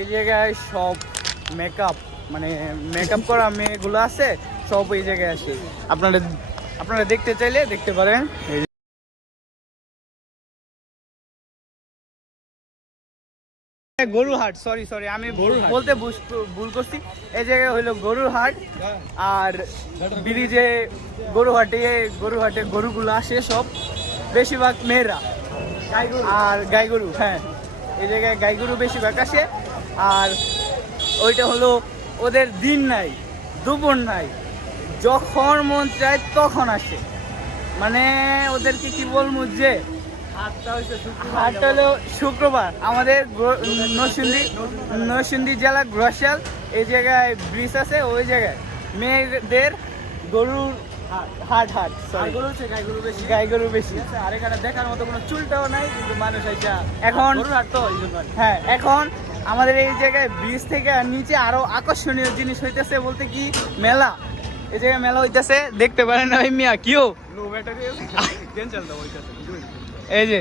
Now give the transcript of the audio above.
এই জায়গায় সব মেকআপ মানে মেকআপ করা মেয়েগুলো আছে, সব এই জায়গায় আসে। আপনারা দেখতে চাইলে দেখতে পারেন। গরুর হাট, সরি আমি বলতে ভুল করছি। এই জায়গায় হইলো গরুর হাট। আর ব্রিজে গরু হাটে গরুগুলো আসে সব, বেশিরভাগ মেয়েরা। আর গাই গরু, হ্যাঁ এই জায়গায় গাই গরু বেশিরভাগ আসে। আর ওইটা হলো ওদের দিন নাই, দুপুর নাই, যখন মন চায় তখন আসে। মানে ওদেরকে কি বলবো, যে হাটটা হলো শুক্রবার। আমাদের নরসিংদী জেলা ঘোড়াশাল এই জায়গায় ব্রিজ আছে, ওই জায়গায় মেয়েদের গরুর হাট। গাই গরু বেশি। আর এখানে দেখার মতো কোনো চুলটাও নাই, কিন্তু মানুষ এখন হাট তো। হ্যাঁ, এখন আমাদের এই জায়গায় ব্রিজ থেকে নিচে আরো আকর্ষণীয় জিনিস হইতেছে, বলতে কি মেলা। এই জায়গায় মেলা হইতেছে, দেখতে পারেন না মিয়া কিও এই যে